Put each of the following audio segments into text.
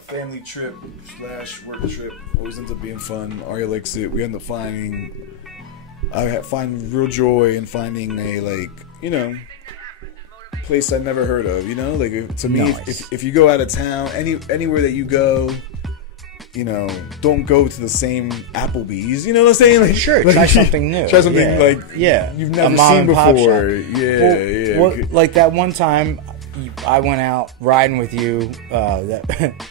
family trip / work trip. Always ends up being fun. Arya likes it. We end up find real joy in finding a place I never heard of. To me, nice. if you go out of town, anywhere that you go, don't go to the same Applebee's. You know what I'm saying? Like, sure, try something new. Try something you've never seen before. Well, like that one time I went out riding with you.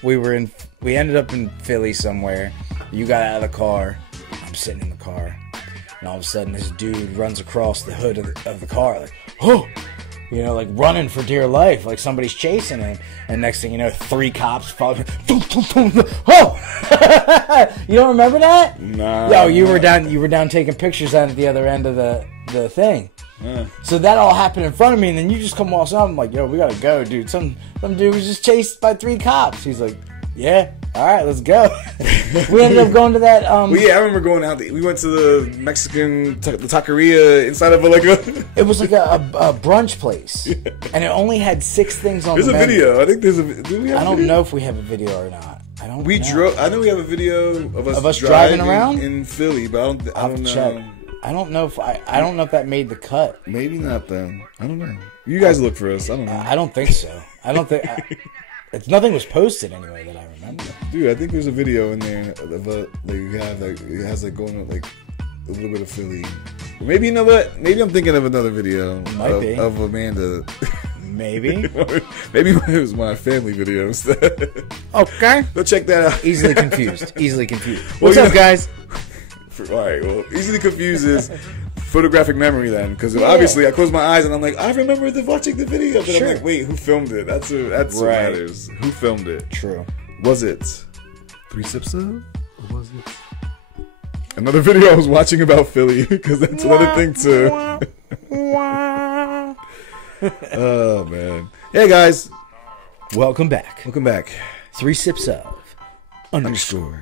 We ended up in Philly somewhere. You got out of the car. I'm sitting in the car, and all of a sudden this dude runs across the hood of the car, like, oh. Like running for dear life, like somebody's chasing him. And next thing you know, 3 cops follow. Oh! You don't remember that? No. Yo, you were down taking pictures out at the other end of the thing. Yeah. So that all happened in front of me, and then you just come walking up. I'm like, yo, we gotta go, dude. Some dude was just chased by 3 cops. He's like, yeah, all right, let's go. We ended up going to that. Well, yeah, I remember going out. We went to the Mexican the taqueria inside of a. It was like a brunch place, yeah. And it only had 6 things on. There's the menu. Video. I think there's a. Do we have I don't know if we have a video or not. I don't. We drove. I know we have a video of us driving around in Philly, but I don't know. Check. I don't know if I don't know if that made the cut. Maybe not then. I don't know. You guys look for us. I don't know. I don't think so. I don't think. Nothing was posted anyway that I remember. Dude, I think there's a video in there of it has going with a little bit of Philly. Maybe you know what? Maybe I'm thinking of another video of Amanda. Maybe. Maybe it was my family video instead. Okay. Go check that out. Easily confused. What's up, guys? All right. Well, easily confused is photographic memory then, because obviously I close my eyes and I'm like, I remember watching the video, but I'm like, wait, who filmed it? That's what matters. Who filmed it? True. Was it 3 Sips of? Or was it another video I was watching about Philly? Because that's another thing too. Oh man. Hey guys. Welcome back. 3 Sips of _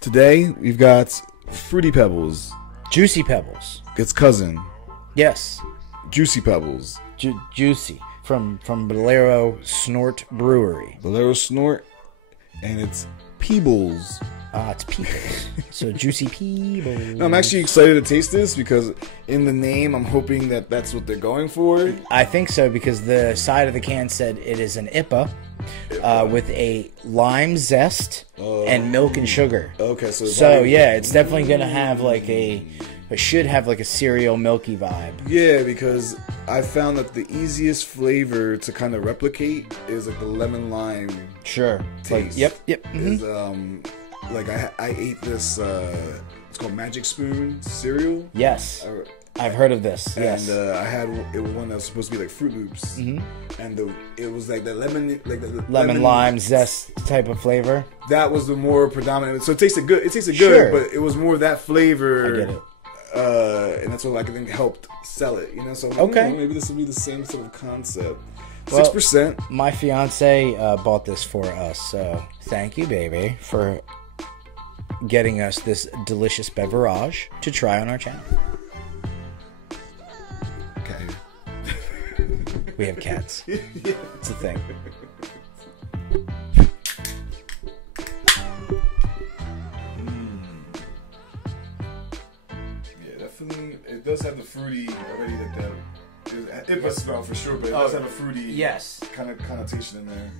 Today we've got Fruity Pebbulls. Juicy Pebbulls. Its cousin. Yes. Juicy Pebbulls. Juicy. From Bolero Snort Brewery. Bolero Snort. And it's Pebbulls. It's Pebbulls. So Juicy Pebbulls. No, I'm actually excited to taste this because in the name, I'm hoping that that's what they're going for. I think so because the side of the can said it is an IPA. With a lime zest and milk and sugar. Okay, so yeah, it's definitely gonna have it should have like a cereal milky vibe. Yeah, because I found that the easiest flavor to kind of replicate is like the lemon lime. Sure. Taste. Yep. Mm-hmm. Is I ate this. It's called Magic Spoon cereal. Yes. I've heard of this. Yes. And I had one that was supposed to be like Fruit Loops, and it was like the lemon lime zest type of flavor. That was the more predominant. So it tasted good. Sure. But it was more of that flavor. I get it. And that's what I think helped sell it. So okay, maybe this will be the same sort of concept. 6%. Well, my fiance bought this for us, so thank you, baby, for getting us this delicious beverage to try on our channel. We have cats. It's a thing. Yeah, definitely. It does have the fruity already, like that. It must smell for sure, but it does have a fruity kind of connotation in there.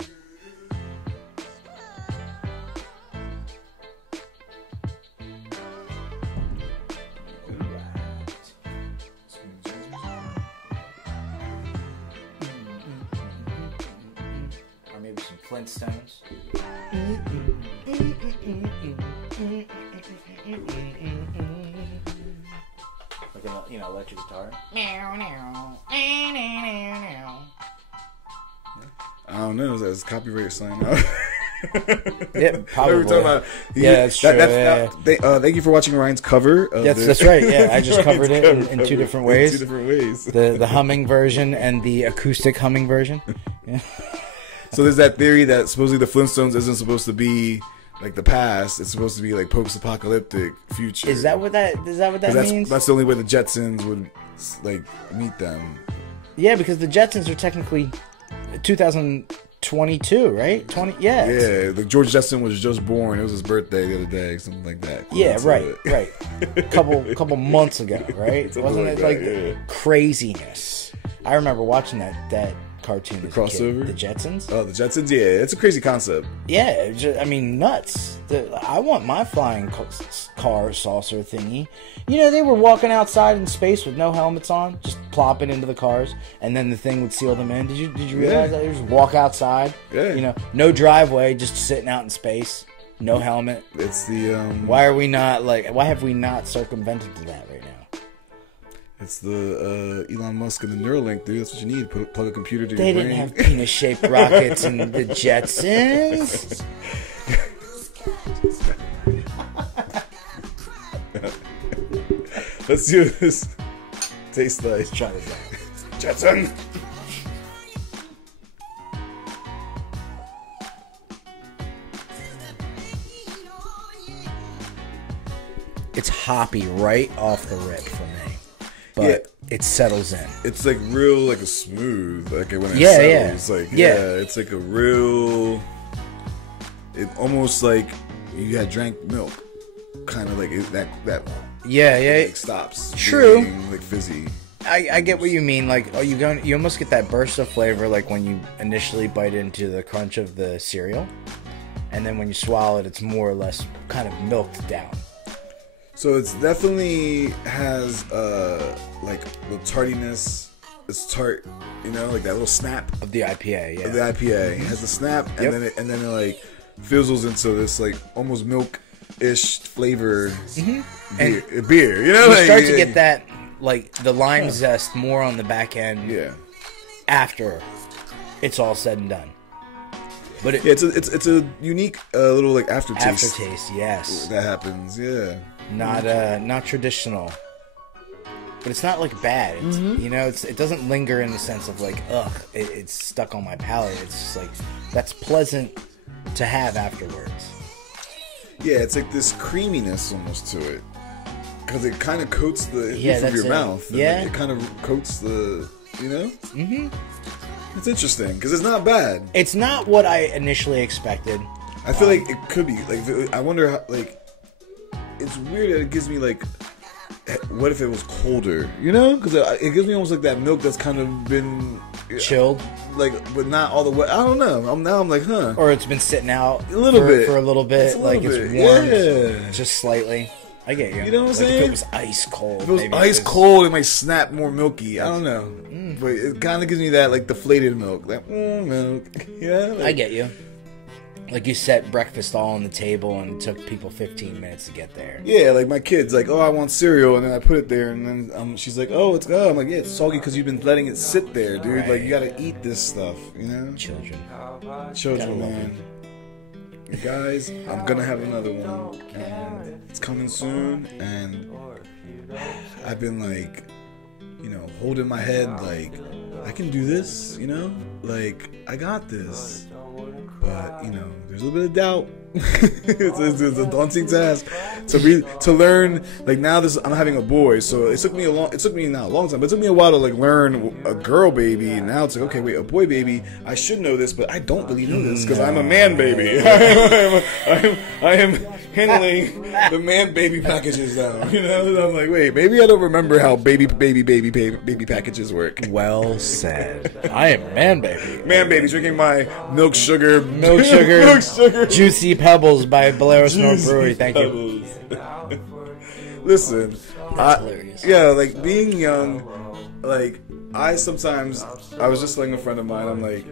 Flintstones. Like an electric guitar. I don't know. That's copyright sign out. Yeah, probably. That's true. Thank you for watching Ryan's cover. That's right. Yeah, I just covered it in 2 different ways. 2 different ways. The humming version and the acoustic humming version. Yeah. So there's that theory that supposedly the Flintstones isn't supposed to be like the past. It's supposed to be like post-apocalyptic future. Is that what that means? That's the only way the Jetsons would like meet them. Yeah, because the Jetsons are technically 2000 22, right? 20, yeah. Yeah, the George Jetson was just born. It was his birthday the other day, something like that. Yeah, right. Couple months ago, right? Wasn't it like craziness? I remember watching that cartoon. The crossover? The Jetsons? Oh, the Jetsons? Yeah, it's a crazy concept. Yeah, I mean, nuts. I want my flying car saucer thingy. You know, they were walking outside in space with no helmets on, just plopping into the cars, and then the thing would seal them in. Did you realize that? They just walk outside. Yeah. You know, no driveway, just sitting out in space, no helmet. It's the Why have we not circumvented to that right now? It's the Elon Musk and the Neuralink, dude. That's what you need. Plug a computer to your brain. They didn't have penis-shaped rockets in the Jetsons. Let's do this. Taste nice. Try this out. Jetson. It's hoppy right off the rip for me, but it settles in. It's like real, like a smooth, like when it settles. Like it's like a real. It almost like you had drank milk, kind of like that. Like stops. True. Being, like fizzy. I get what you mean. Like, you almost get that burst of flavor, like when you initially bite into the crunch of the cereal, and then when you swallow it, it's more or less kind of milked down. So it's definitely has like the tardiness. It's tart, you know, like that little snap of the IPA. Yeah, of the IPA. It has the snap, and then it like fizzles into this like almost milk-ish flavor. Beer, you know. You start to get that like the lime zest more on the back end. Yeah. After it's all said and done. But it's a unique little like aftertaste. Aftertaste, yes. That happens, yeah. Not traditional, but it's not like bad. It's, you know, it doesn't linger in the sense of like it's stuck on my palate. It's just like that's pleasant to have afterwards. Yeah, it's like this creaminess almost to it because it kind of coats the roof of your mouth. Yeah, it kind of coats the, you know. It's interesting because it's not bad. It's not what I initially expected. I feel like it could be like I wonder how like. It's weird that it gives me like, what if it was colder? You know, because it gives me almost like that milk that's kind of been chilled, like, but not all the way. I don't know. I'm like, huh? Or it's been sitting out a little bit for a little bit, it's warmed, just slightly. I get you. You know what I'm saying? If it was ice cold, if it was cold, it might snap more milky. I don't know, but it kind of gives me that like deflated milk, like milk. Yeah, like, I get you. Like you set breakfast all on the table and it took people 15 minutes to get there. Yeah, like my kid's like, oh, I want cereal, and then I put it there, and then she's like, oh, it's good. I'm like, yeah, it's soggy because you've been letting it sit there, dude. Right. Like you gotta eat this stuff, you know? Children, man. Guys, I'm gonna have another one. It's coming soon, and I've been like, you know, holding my head like, I can do this, you know? Like, I got this. But, you know, there's a little bit of doubt. it's a daunting task to learn. Like now, I'm having a boy, so it took me not a long time, but it took me a while to like learn a girl baby. And now it's like, okay, wait, a boy baby. I should know this, but I don't really know this because I'm a man baby. I am handling the man baby packages now. You know, and I'm like, wait, maybe I don't remember how baby packages work. Well said. I am man baby. Man baby, drinking my milk sugar, juicy Pebbulls by Bolero Snort Brewery. Thank you. Listen, that's hilarious. Yeah, like being young, like I was just telling a friend of mine, I'm like,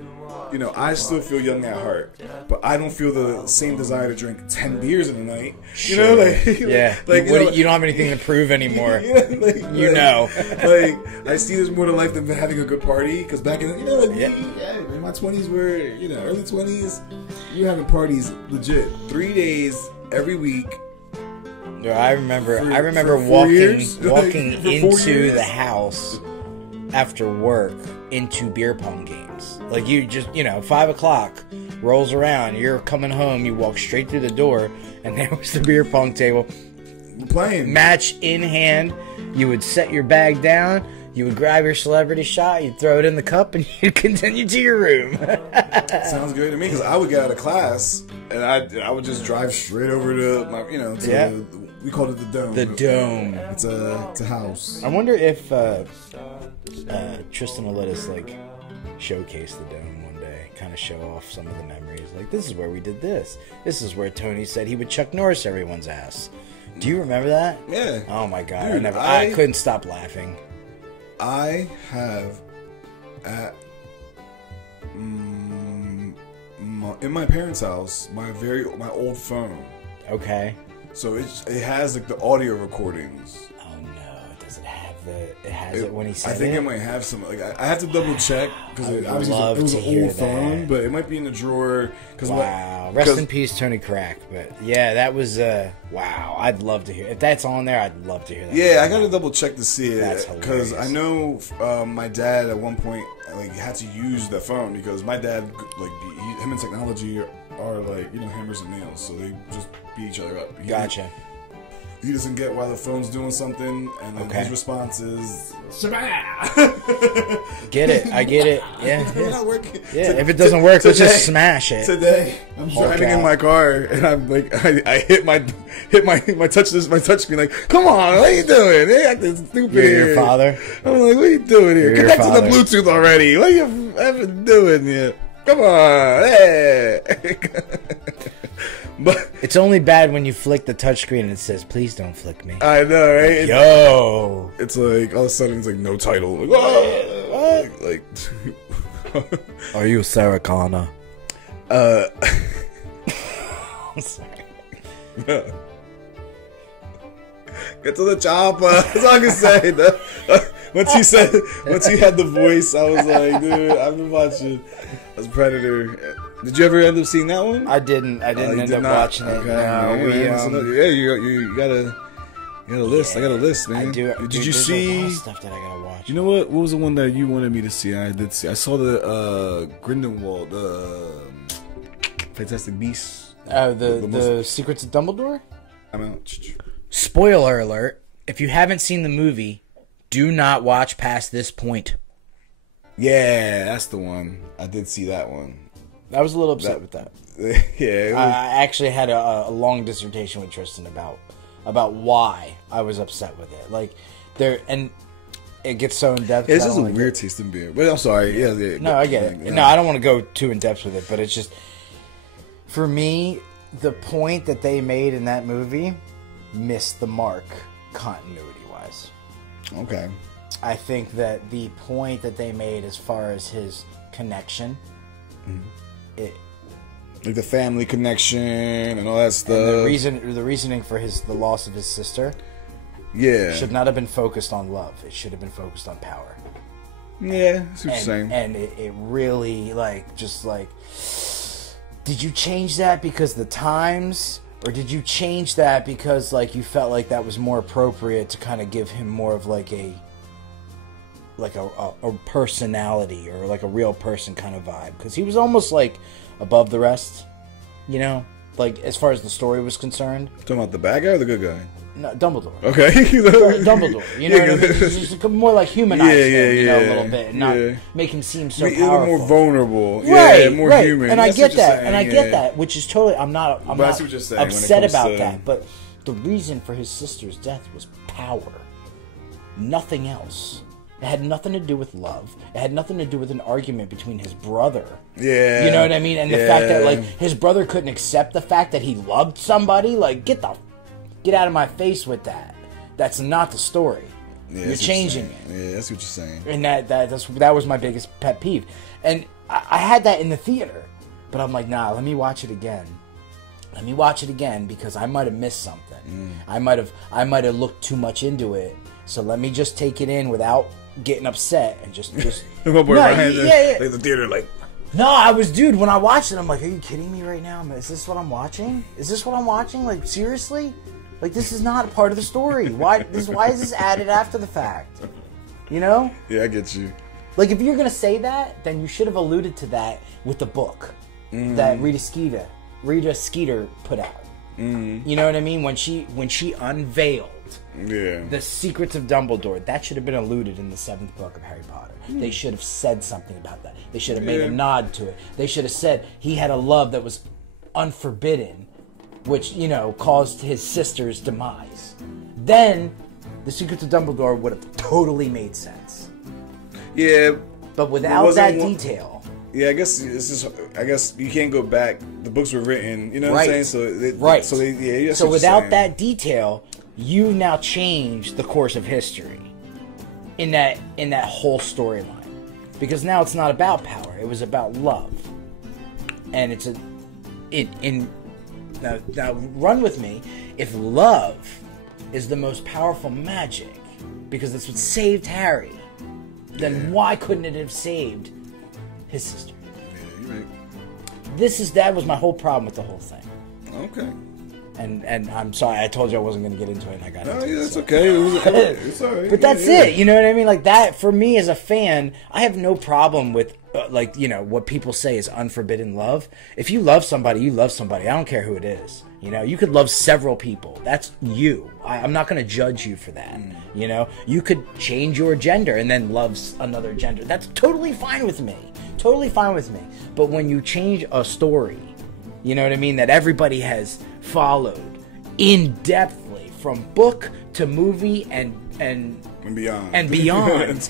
you know, I still feel young at heart, but I don't feel the same desire to drink 10 beers in a night. You know, like yeah, like you don't have anything to prove anymore. You know, like I see there's more to life than having a good party. Because back in, you know, like in my 20s, were early 20s, you were having parties legit 3 days every week. Yeah, I remember walking into the house after work into beer pong games. Like you just, 5 o'clock rolls around, you're coming home, you walk straight through the door, and there was the beer pong table. Playing. Match in hand, you would set your bag down, You would grab your celebrity shot, you'd throw it in the cup, and you'd continue to your room. Sounds good to me, because I would get out of class, and I would just drive straight over to my, we called it the Dome. The Dome. It's a house. I wonder if Tristan will let us, like, showcase the Dome one day, kind of show off some of the memories. Like, this is where we did this. This is where Tony said he would Chuck Norris everyone's ass. Do you remember that? Yeah. Oh my god, Dude, I couldn't stop laughing. I have in my parents' house my old phone. Okay. So it has like the audio recordings. Oh no, does it have it when he said it? I think it might have some. Like I have to double check because it was an old phone, but it might be in the drawer. Wow, rest in peace, Tony Crack. But yeah, that was wow. I'd love to hear if that's on there. I'd love to hear that. Yeah, I gotta double check to see it because hilarious. I know my dad at one point like had to use the phone because my dad him and technology are like hammers and nails, so they just beat each other up. Gotcha. He doesn't get why the phone's doing something, and then his response is Get it? I get it. Yeah. It's not working. Yeah. If it doesn't work, let's just smash it. Today, I'm driving in my car, and I'm like, I hit my touch screen. Like, come on, what are you doing? They acting stupid. You're your father. I'm like, what are you doing here? You're Connect to the Bluetooth already. What are you ever doing here? Come on, hey. But it's only bad when you flick the touchscreen and it says, "Please don't flick me." I know, right? Yo, it's like all of a sudden it's like no title. Like, oh! like are you Sarah Connor? I'm sorry. Get to the chopper. That's all I can say. Once you had the voice, I was like, dude, I've been watching Predator. Did you ever end up seeing that one? I didn't end up watching it. Okay. No, you got a list. I got a list, man. I do. Did you see? A lot of stuff that I gotta watch. You know what? What was the one that you wanted me to see? I did see. I saw the Grindelwald, the Fantastic Beasts. Oh, the Secrets of Dumbledore. I'm out. Spoiler alert! If you haven't seen the movie, do not watch past this point. Yeah, that's the one. I did see that one. I was a little upset with that. Yeah, I actually had a long dissertation with Tristan about why I was upset with it. Like and it gets so in depth. It's just a weird taste in beer. But I'm sorry. Yeah. No, I get it. No, I don't want to go too in depth with it, but it's just for me the point that they made in that movie missed the mark continuity wise. Okay. I think that the point that they made as far as his connection, like the family connection and all that stuff. And the reasoning for the loss of his sister, should not have been focused on love. It should have been focused on power. Yeah, that's what you're saying. And it really did you change that because of the times? Or did you change that because you felt like that was more appropriate to kind of give him more of a personality or a real person kind of vibe? Because he was almost above the rest, as far as the story was concerned. Talking about the bad guy or the good guy? No, Dumbledore. Okay. Dumbledore. You know what I mean? Just more humanize him, a little bit, and not make him seem so powerful. A little more vulnerable. Right, more right. human. And I get that. Get that, which is totally. I'm not upset about that. But the reason for his sister's death was power. Nothing else. It had nothing to do with love. It had nothing to do with an argument between his brother. Yeah. You know what I mean? And the fact that his brother couldn't accept the fact that he loved somebody. Get out of my face with that. That's not the story. Yeah, you're changing it. Yeah, that's what you're saying. And that was my biggest pet peeve. And I had that in the theater, but I'm like, nah, let me watch it again. Let me watch it again because I might have missed something. I might have looked too much into it. So let me just take it in without getting upset and just. The theater No, I was, dude. When I watched it, I'm like, are you kidding me right now? Is this what I'm watching? Seriously? This is not a part of the story. Why is this added after the fact? Yeah, I get you. If you're gonna say that, then you should have alluded to that with the book that Rita Skeeter put out. You know what I mean? When she unveiled the secrets of Dumbledore, that should have been alluded in the 7th book of Harry Potter. They should have said something about that. They should have made a nod to it. They should have said he had a love that was unforbidden, which, you know, caused his sister's demise. Then the secrets of Dumbledore would have totally made sense. Yeah. But without that detail. Yeah, I guess you can't go back. The books were written, you know what I'm saying? So without that detail, you now change the course of history in that whole storyline, because now it's not about power; it was about love, and now run with me. If love is the most powerful magic, because that's what saved Harry, then why couldn't it have saved his sister? Yeah, you're right. That was my whole problem with the whole thing. Okay. And I'm sorry, I told you I wasn't going to get into it, and I got into it. That's okay. It's all right. But that's it. You know what I mean? Like, that, for me as a fan, I have no problem with, like, you know, what people say is unforbidden love. If you love somebody, you love somebody. I don't care who it is. You know, you could love several people. That's you. I'm not going to judge you for that. You know, you could change your gender and then love another gender. That's totally fine with me. Totally fine with me. But when you change a story, you know what I mean, that everybody has followed in-depthly from book to movie and beyond,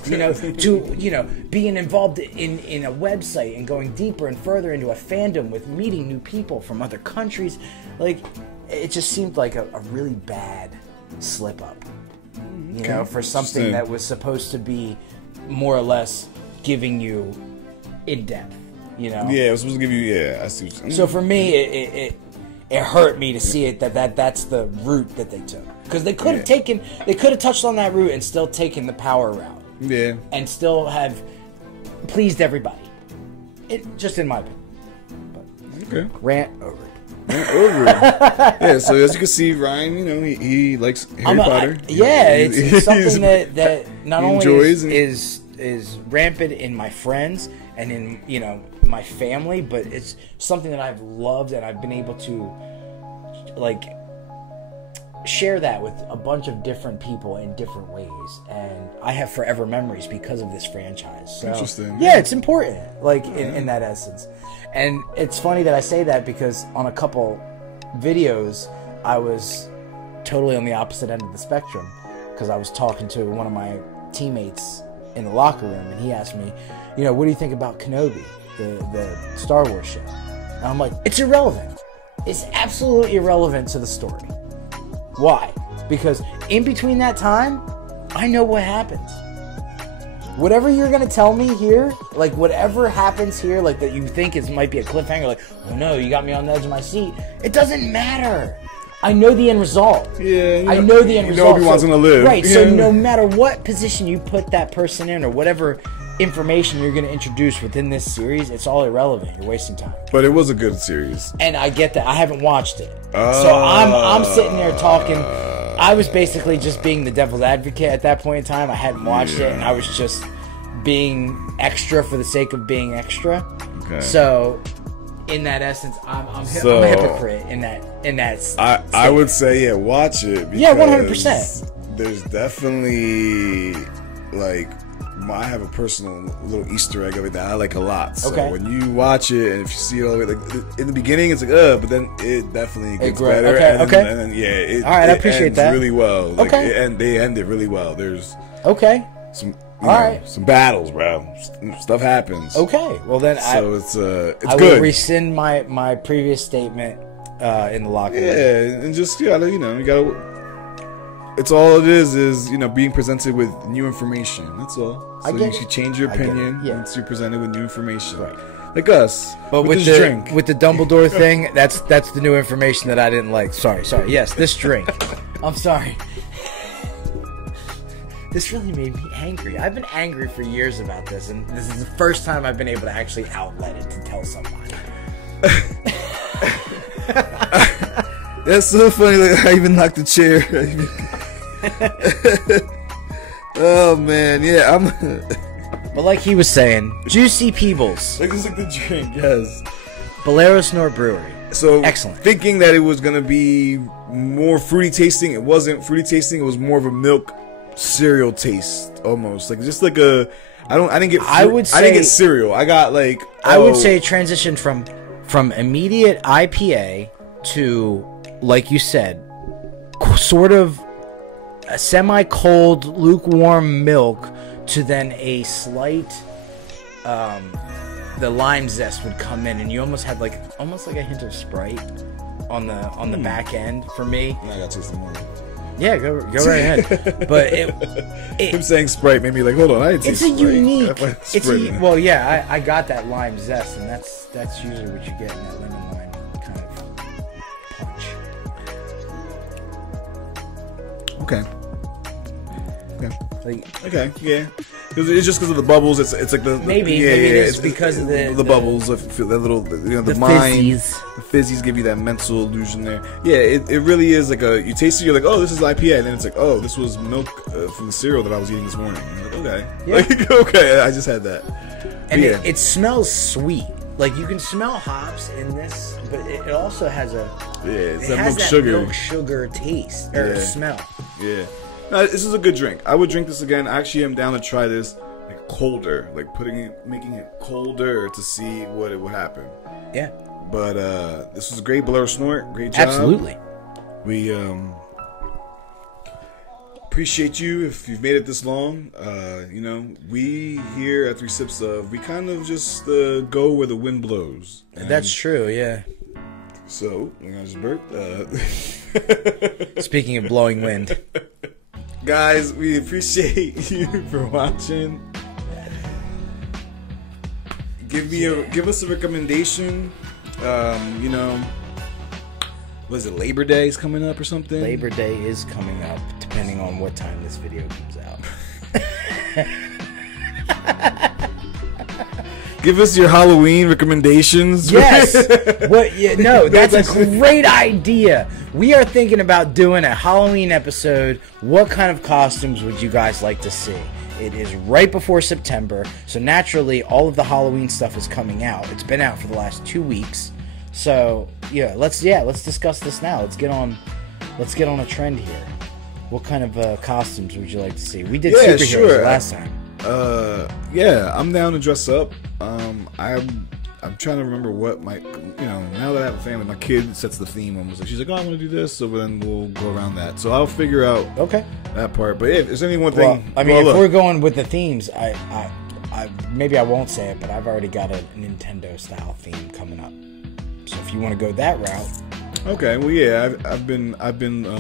you know, to, you know, being involved in a website and going deeper and further into a fandom with meeting new people from other countries. Like, it just seemed like a really bad slip up, you know, for something that was supposed to be more or less giving you in-depth, you know. Yeah, it was supposed to give you, I see what you're saying. So for me, it hurt me to see it that's the route that they took, because they could have touched on that route and still taken the power route, and still have pleased everybody. Just in my opinion. But rant over. Yeah, so as you can see, Ryan, you know, he likes Harry Potter. It's something that not only is rampant in my friends and in, you know, my family, but it's something that I've loved, and I've been able to, like, share that with a bunch of different people in different ways, and I have forever memories because of this franchise. So, interesting. Yeah, it's important, like, in that essence. And it's funny that I say that, because on a couple videos I was totally on the opposite end of the spectrum, because I was talking to one of my teammates in the locker room, and he asked me, you know, what do you think about Kenobi, the Star Wars show? And I'm like, it's irrelevant. It's absolutely irrelevant to the story. Why? Because in between that time, I know what happens. Whatever you're going to tell me here, like, whatever happens here, like, that you think might be a cliffhanger, like, oh no, you got me on the edge of my seat, it doesn't matter. I know the end result. Yeah, I know the end result. Obi-Wan's gonna live. Right, so no matter what position you put that person in, or whatever information you're going to introduce within this series, it's all irrelevant. You're wasting time. But it was a good series. And I get that. I haven't watched it. So I'm sitting there talking. I was basically just being the devil's advocate at that point in time. I hadn't watched it, and I was just being extra for the sake of being extra. Okay. So, in that essence, I'm a hypocrite in that. I would say watch it. Yeah, 100%. There's definitely, like, I have a personal little Easter egg of it that I like a lot. So when you watch it, and if you see all of it, like, in the beginning it's like, but then it definitely gets better. And then, all right, I appreciate that. Really well. Like, they end it really well. There's some battles, bro. Stuff happens. Okay, well then, it's I good. will rescind my previous statement in the locker room. Yeah, and just you gotta. It's all it is being presented with new information. That's all. So you should change your opinion once you're presented with new information. Right. Like us. But with this drink. With the Dumbledore thing, that's the new information that I didn't like. Sorry. Yes, this drink. I'm sorry. This really made me angry. I've been angry for years about this, and this is the first time I've been able to actually outlet it to tell somebody. That's so funny. Like, I even knocked the chair. Oh man, yeah, But like he was saying, juicy Pebbulls. Looks like the drink, yes. Bolero Snort Brewery. So excellent. Thinking that it was gonna be more fruity tasting, it wasn't fruity tasting. It was more of a milk cereal taste, almost like just like a. I didn't get. I didn't get cereal. I got like. I would say it transitioned from immediate IPA to, like you said, sort of a semi-cold, lukewarm milk to then a slight. The lime zest would come in, and you almost had almost like a hint of Sprite on the back end for me. I got to taste the more. Yeah, go right ahead. But him saying Sprite made me like, hold on, I didn't taste Sprite. It's a unique. Well, yeah, I got that lime zest, and that's usually what you get in that lemon lime kind of punch. Okay. Okay, yeah. It's just because of the bubbles. It's like maybe it's because of the bubbles. That little, the mind, fizzies. The fizzies give you that mental illusion there. Yeah, it really is like you taste it, you're like, oh, this is IPA, and then it's like, oh, this was milk from the cereal that I was eating this morning. And you're like, okay, yeah. Okay, I just had that. And it smells sweet. Like you can smell hops in this, but it also has it's that milk sugar taste or smell. Yeah. No, this is a good drink. I would drink this again. I actually am down to try this like colder, like making it colder to see what it would happen. Yeah. But this was a great Bolero Snort. Great job. Absolutely. We appreciate you if you've made it this long. We here at 3 Sips of, we kind of just go where the wind blows. And that's true. Yeah. So I just burped. Speaking of blowing wind. Guys, we appreciate you for watching. Give us a recommendation. Was it Labor Day is coming up or something? Labor Day is coming up, depending on what time this video comes out. Give us your Halloween recommendations. Yes. That's a great idea. We are thinking about doing a Halloween episode. What kind of costumes would you guys like to see? It is right before September, so naturally all of the Halloween stuff is coming out. It's been out for the last 2 weeks. So, let's discuss this now. Let's get on a trend here. What kind of costumes would you like to see? We did superheroes last time. I'm down to dress up. I'm trying to remember what now that I have a family, my kid sets the theme almost. Like she's like, oh, I want to do this, so then we'll go around that. So I'll figure out that part. But if there's any one thing, if we're going with the themes, I maybe I won't say it, but I've already got a Nintendo style theme coming up. So if you want to go that route, okay. Well, yeah, I've been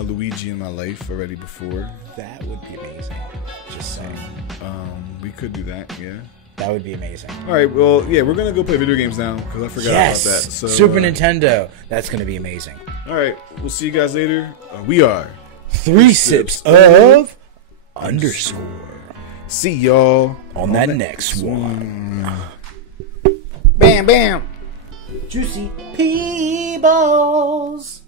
Luigi in my life already before. That would be amazing. Just saying. We could do that. Yeah. That would be amazing. All right, well, yeah, we're going to go play video games now because I forgot about that. So, Super Nintendo. That's going to be amazing. All right, we'll see you guys later. We are 3 Sips of _. See y'all on that next one. Bam, bam. Juicy Pebbulls.